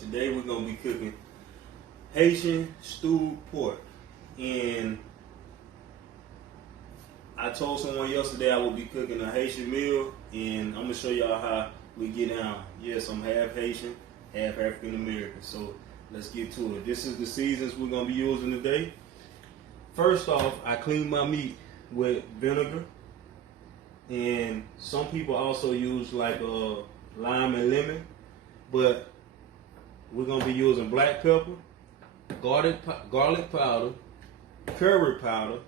Today we're gonna be cooking Haitian stewed pork. And I told someone yesterday I would be cooking a Haitian meal, and I'm gonna show y'all how we get down. Yes, I'm half Haitian, half African American. So let's get to it. This is the seasons we're gonna be using today. First off, I clean my meat with vinegar, and some people also use like lime and lemon, but we're gonna be using black pepper, garlic powder, curry powder,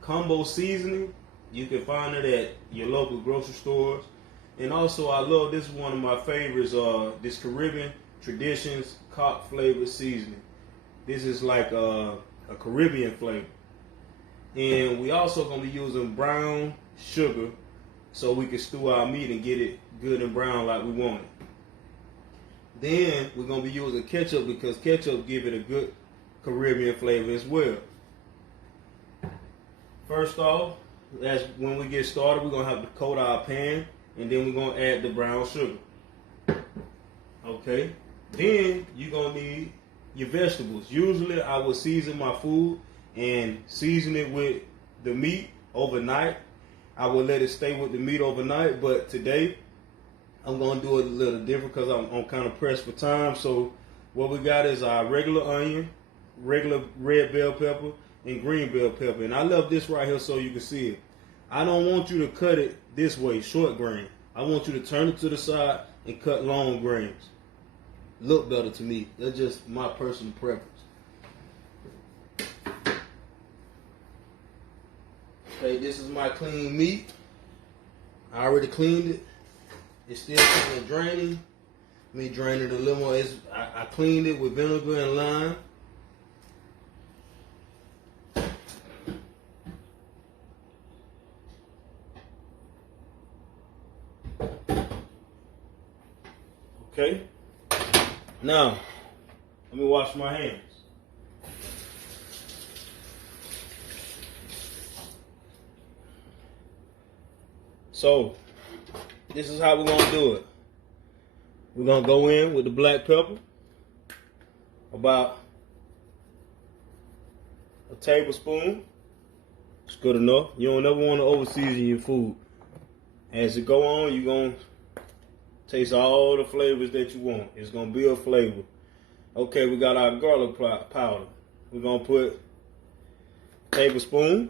combo seasoning. You can find it at your local grocery stores. And also, I love this, one of my favorites, this Caribbean Traditions cock flavor seasoning. This is like a Caribbean flavor. And we also gonna be using brown sugar so we can stew our meat and get it good and brown like we want it. Then we're gonna be using ketchup because ketchup give it a good Caribbean flavor as well. First off, as when we get started, we're gonna have to coat our pan, and then we're gonna add the brown sugar. Okay. Then you're gonna need your vegetables. Usually I will season my food and season it with the meat overnight. I will let it stay with the meat overnight, but today I'm gonna do it a little different because I'm kind of pressed for time. So what we got is our regular onion, regular red bell pepper, and green bell pepper. And I love this right here so you can see it. I don't want you to cut it this way, short grain. I want you to turn it to the side and cut long grains. Look better to me. That's just my personal preference. Okay, this is my clean meat. I already cleaned it. It's still kind of draining. Let me drain it a little more. I cleaned it with vinegar and lime. Okay. Now, let me wash my hands. So, this is how we're going to do it. We're going to go in with the black pepper, about a tablespoon. It's good enough. You don't ever want to over season your food. As it go on, you're going to taste all the flavors that you want. It's going to be a flavor. Okay, we got our garlic powder. We're going to put a tablespoon.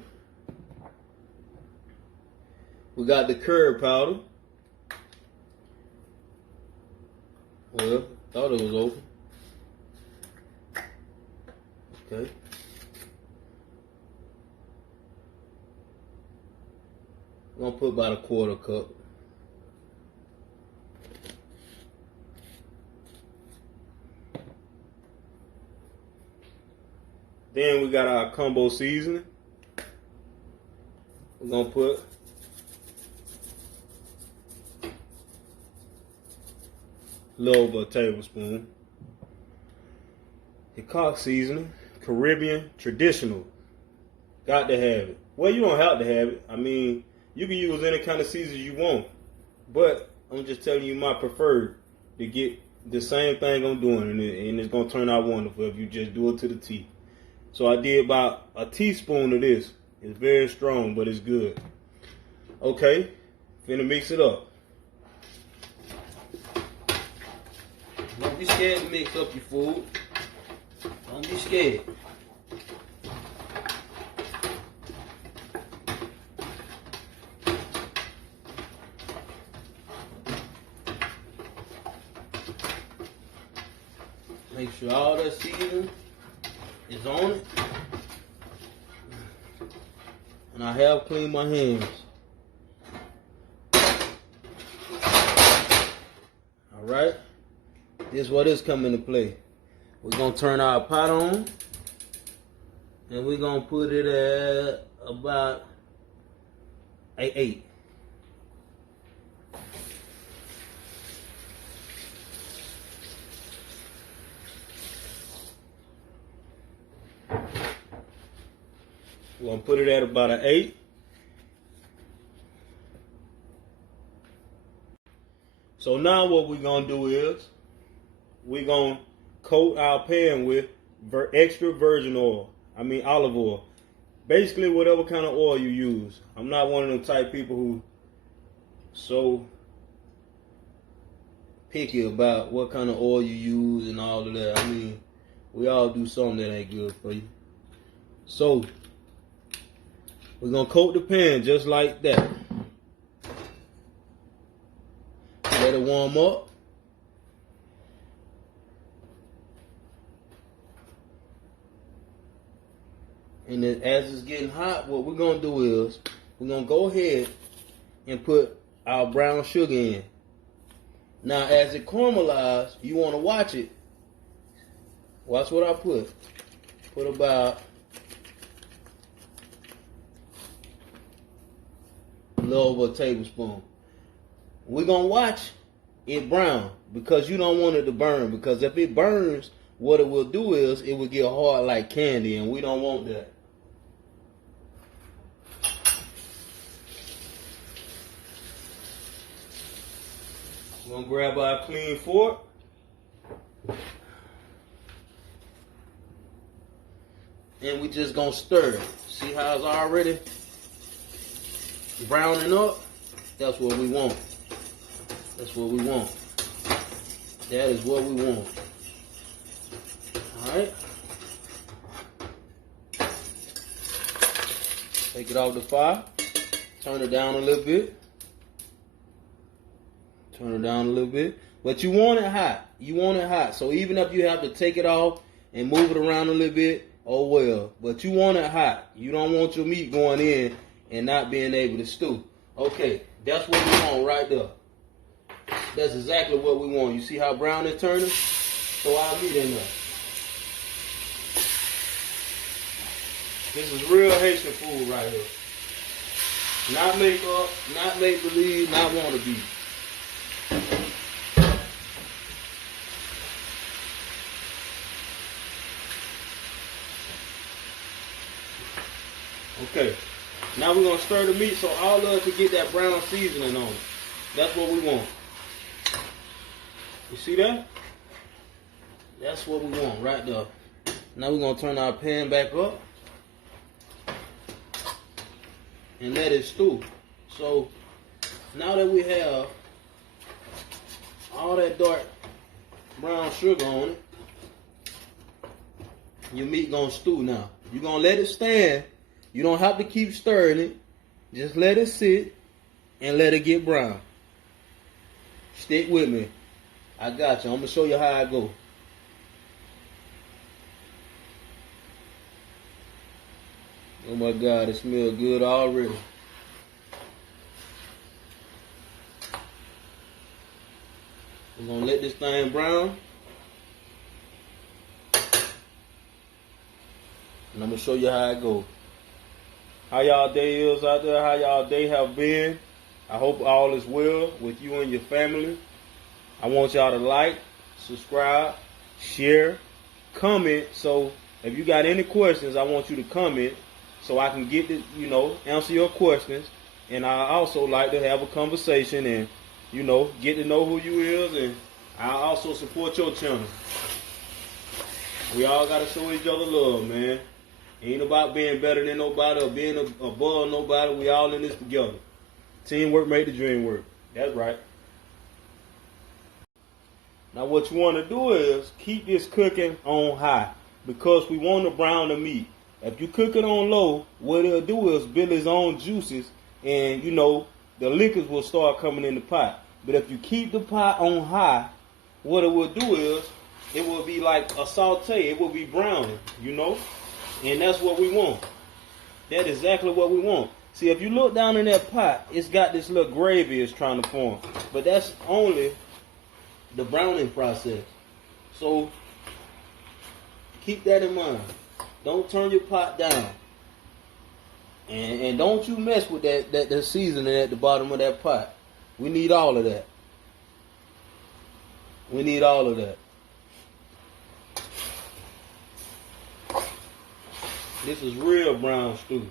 We got the curry powder. Well, thought it was open. Okay. I'm going to put about a quarter cup. Then we got our combo seasoning. We're going to put a little over a tablespoon. The cock seasoning, Caribbean Traditional. Got to have it. Well, you don't have to have it. I mean, you can use any kind of seasoning you want. But I'm just telling you my preferred to get the same thing I'm doing. And it's going to turn out wonderful if you just do it to the T. So I did about a teaspoon of this. It's very strong, but it's good. Okay, finna mix it up. Don't be scared to mix up your food. Don't be scared. Make sure all that seasoning is on it. And I have cleaned my hands. Alright. This is what is coming into play. We're going to turn our pot on. And we're going to put it at about 8. We're going to put it at about an 8. So now what we're going to do is we're going to coat our pan with extra virgin oil. I mean olive oil. Basically, whatever kind of oil you use. I'm not one of them type people who so picky about what kind of oil you use and all of that. I mean, we all do something that ain't good for you. So, we're going to coat the pan just like that. Let it warm up. And then as it's getting hot, what we're going to do is we're going to go ahead and put our brown sugar in. Now, as it caramelizes, you want to watch it. Watch what I put. Put about a little over a tablespoon. We're going to watch it brown because you don't want it to burn. Because if it burns, what it will do is it will get hard like candy, and we don't want that. We're going to grab our clean fork. And we just going to stir it. See how it's already browning up? That's what we want. That's what we want. That is what we want. Alright. Take it off the fire. Turn it down a little bit. Turn it down a little bit. But you want it hot. You want it hot. So even if you have to take it off and move it around a little bit, oh well. But you want it hot. You don't want your meat going in and not being able to stew. Okay, that's what we want right there. That's exactly what we want. You see how brown it's turning? Throw our meat in there. This is real Haitian food right here. Not make up, not make believe, not want to be. Okay, now we're going to stir the meat so all of us can get that brown seasoning on it. That's what we want. You see that? That's what we want right there. Now we're going to turn our pan back up and let it stew. So now that we have all that dark brown sugar on it, your meat going to stew now. You're going to let it stand. You don't have to keep stirring it. Just let it sit and let it get brown. Stick with me. I got you. I'm going to show you how I go. Oh my God, it smells good already. We're going to let this thing brown. And I'm going to show you how it goes. How y'all day is out there? How y'all day have been? I hope all is well with you and your family. I want y'all to like, subscribe, share, comment. So if you got any questions, I want you to comment so I can get to, answer your questions. And I also like to have a conversation and, get to know who you is. And I also support your channel. We all got to show each other love, man. Ain't about being better than nobody or being above nobody. We all in this together. Teamwork make the dream work. That's right. Now what you want to do is keep this cooking on high because we want to brown the meat. If you cook it on low, what it'll do is build its own juices and, the liquids will start coming in the pot. But if you keep the pot on high, what it will do is it will be like a saute. It will be browning, And that's what we want. That's exactly what we want. See, if you look down in that pot, it's got this little gravy it's trying to form. But that's only the browning process. So, keep that in mind. Don't turn your pot down. And don't you mess with that seasoning at the bottom of that pot. We need all of that. We need all of that. This is real brown stew.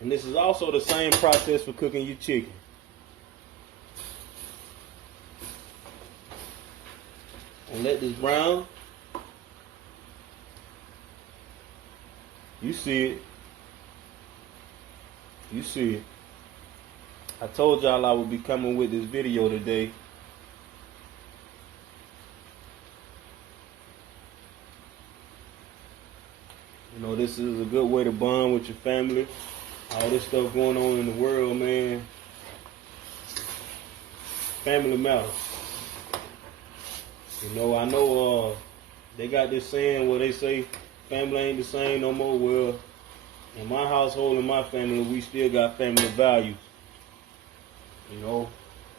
And this is also the same process for cooking your chicken. And let this brown. You see it. You see it. I told y'all I would be coming with this video today. You know, this is a good way to bond with your family. All this stuff going on in the world, man. Family matters. You know, I know they got this saying where they say family ain't the same no more. Well, in my household and my family, we still got family values. You know,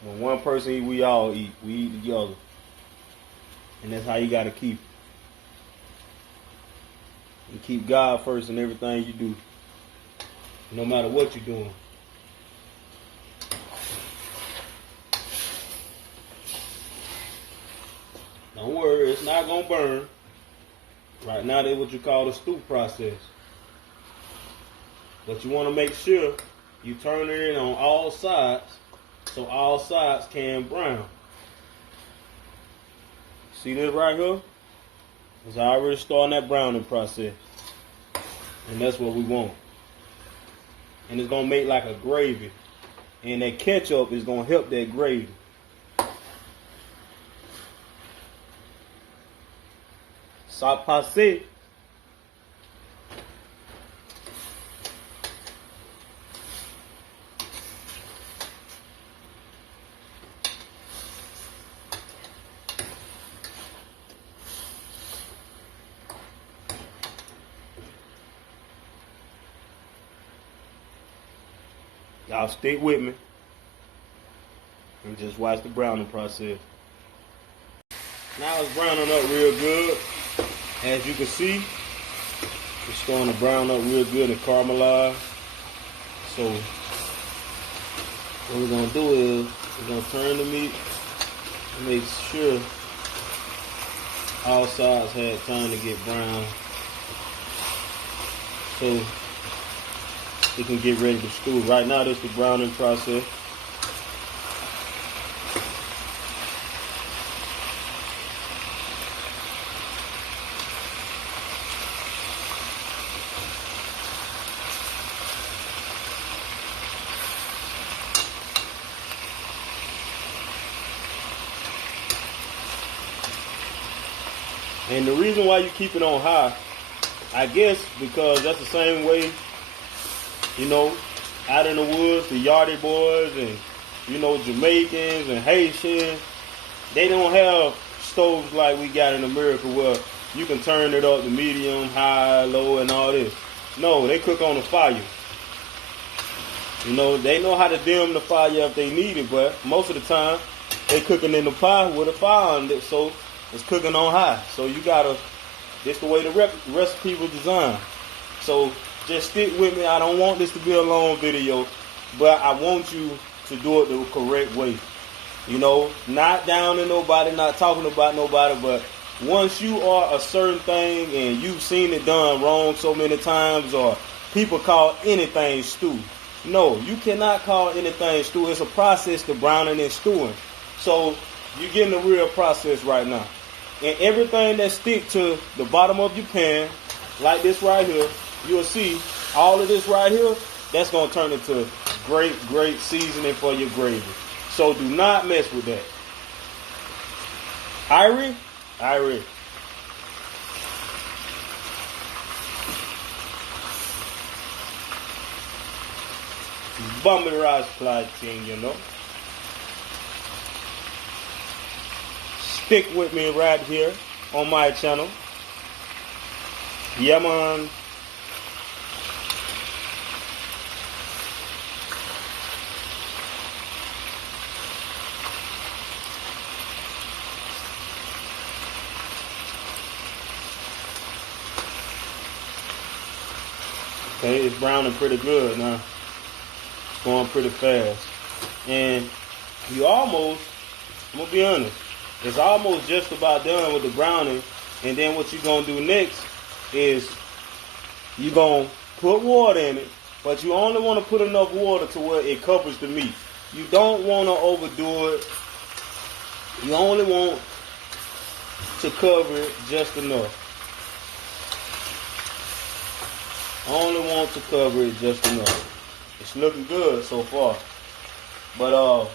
when one person eat, we all eat. We eat together. And that's how you got to keep it. You keep God first in everything you do, no matter what you're doing. Don't worry, it's not going to burn. Right now, that's what you call the stew process. But you want to make sure you turn it in on all sides so all sides can brown. See this right here? It's already starting that browning process. And that's what we want. And it's going to make like a gravy. And that ketchup is going to help that gravy. Ça passe. Y'all stick with me and just watch the browning process. Now it's browning up real good. As you can see, it's starting to brown up real good and caramelize. So what we're going to do is we're going to turn the meat and make sure all sides had time to get brown. So we can get ready to stew. Right now, this is the browning process. And the reason why you keep it on high, I guess, because that's the same way, you know, out in the woods, the Yardie boys and, you know, Jamaicans and Haitians, they don't have stoves like we got in America where you can turn it up to medium, high, low, and all this. No, they cook on the fire. You know, they know how to dim the fire if they need it, but most of the time, they cooking in the pot with a fire on it, so it's cooking on high. So you gotta, this the way the recipe was designed. So just stick with me. I don't want this to be a long video, but I want you to do it the correct way. You know, not down to nobody, not talking about nobody, but once you are a certain thing and you've seen it done wrong so many times, or people call anything stew. No, you cannot call anything stew. It's a process to browning and stewing. So you're getting the real process right now. And everything that stick to the bottom of your pan, like this right here, you'll see all of this right here, that's going to turn into great, great seasoning for your gravy. So do not mess with that. Irie? Irie. Bummy rice thing, you know. Stick with me right here on my channel. Yeah, man. Okay, it's browning pretty good now. It's going pretty fast. And you almost, I'm going to be honest, it's almost just about done with the browning. And then what you're going to do next is you're going to put water in it, but you only want to put enough water to where it covers the meat. You don't want to overdo it. You only want to cover it just enough. I only want to cover it just enough. It's looking good so far. But I'm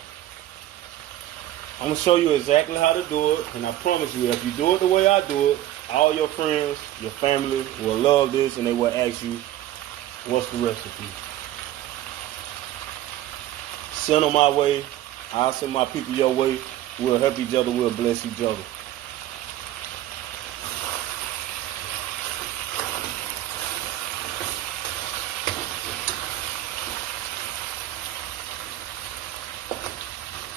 going to show you exactly how to do it. And I promise you, if you do it the way I do it, all your friends, your family will love this and they will ask you, what's the recipe? Send them my way. I'll send my people your way. We'll help each other. We'll bless each other.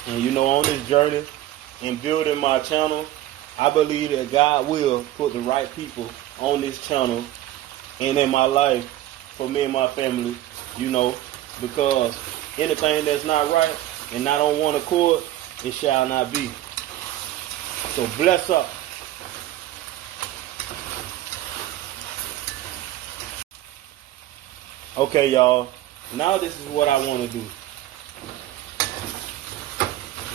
And you know, on this journey in building my channel, I believe that God will put the right people on this channel and in my life for me and my family, you know, because anything that's not right and not on one accord, it shall not be. So bless up. Okay, y'all. Now this is what I want to do.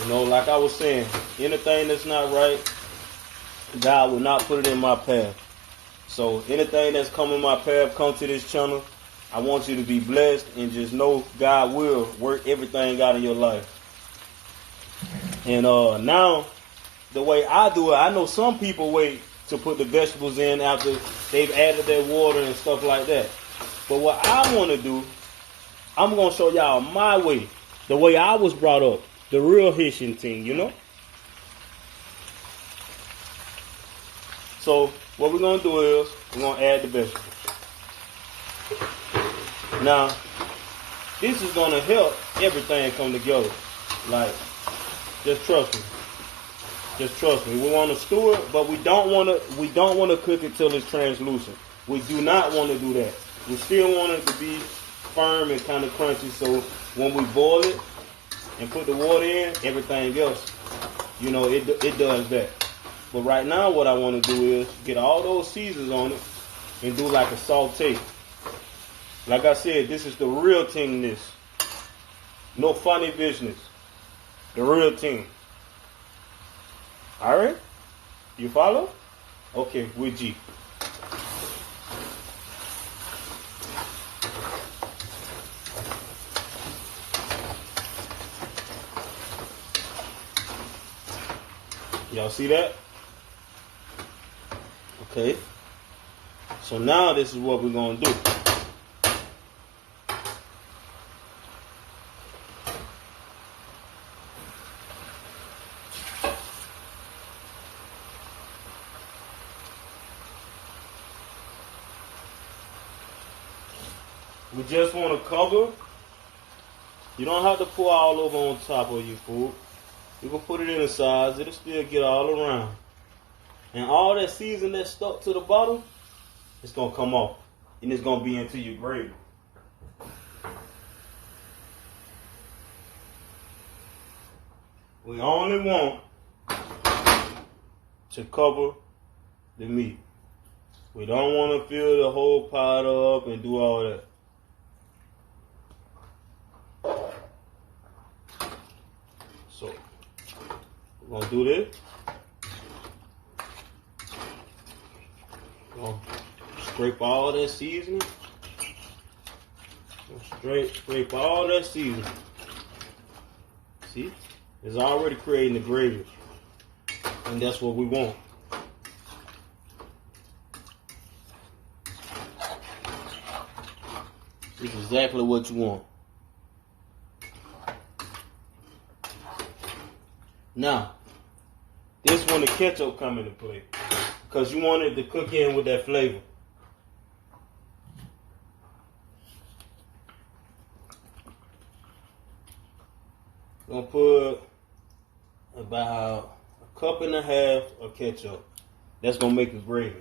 You know, like I was saying, anything that's not right, God will not put it in my path. So anything that's come in my path, come to this channel. I want you to be blessed and just know God will work everything out in your life. And now, the way I do it, I know some people wait to put the vegetables in after they've added their water and stuff like that. But what I want to do, I'm going to show y'all my way, the way I was brought up, the real Haitian thing, you know? So what we're going to do is we're going to add the vegetables. Now, this is going to help everything come together. Like, just trust me. Just trust me. We want to stew it, but we don't want to cook it till it's translucent. We do not want to do that. We still want it to be firm and kind of crunchy, so when we boil it and put the water in, everything else, you know, it does that. But right now what I want to do is get all those seasons on it and do like a saute. Like I said, this is the real thing, this. No funny business. The real thing. Alright? You follow? Okay, with G. Y'all see that? Okay. So now this is what we're going to do. We just want to cover. You don't have to pour all over on top of your food. You can put it in the sides. It'll still get all around. And all that season that's stuck to the bottom, it's going to come off. And it's going to be into your gravy. We only want to cover the meat. We don't want to fill the whole pot up and do all that. So, we're going to do this. We're going to scrape all that seasoning. Scrape all that seasoning. See? It's already creating the gravy. And that's what we want. It's exactly what you want. Now, this when the ketchup come into play, because you want it to cook in with that flavor. I'm gonna put about a cup and a half of ketchup. That's gonna make it gravy.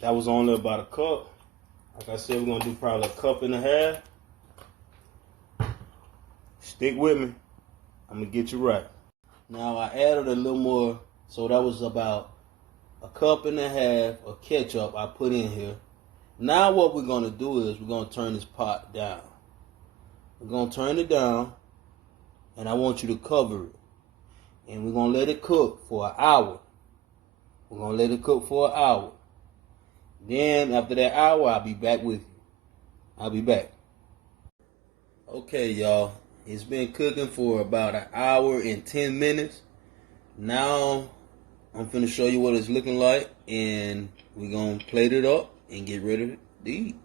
That was only about a cup. Like I said, we're gonna do probably a cup and a half. Stick with me. I'm gonna get you right. Now I added a little more, so that was about a cup and a half of ketchup I put in here. Now what we're gonna do is we're gonna turn this pot down. We're gonna turn it down, and I want you to cover it. And we're gonna let it cook for an hour. We're gonna let it cook for an hour. Then after that hour, I'll be back with you. I'll be back. Okay, y'all. It's been cooking for about an hour and 10 minutes. Now I'm finna show you what it's looking like, and we're gonna plate it up and get ready to eat.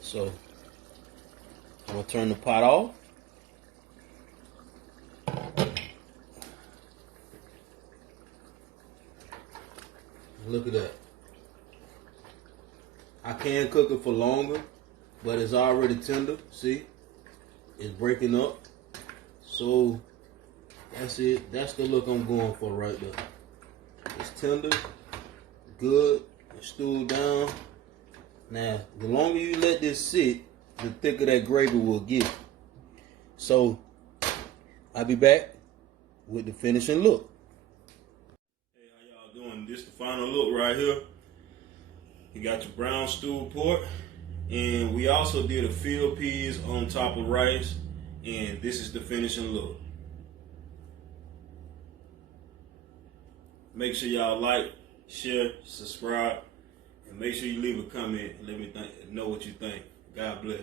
So I'm gonna turn the pot off. Look at that. I can cook it for longer, but it's already tender. See? It's breaking up. So that's it. That's the look I'm going for right there. It's tender, good, it's stewed down. Now, the longer you let this sit, the thicker that gravy will get. So I'll be back with the finishing look. Hey, how y'all doing? This is the final look right here. You got your brown stewed pork, and we also did a field peas on top of rice, and this is the finishing look. Make sure y'all like, share, subscribe, and make sure you leave a comment and let me know what you think. God bless.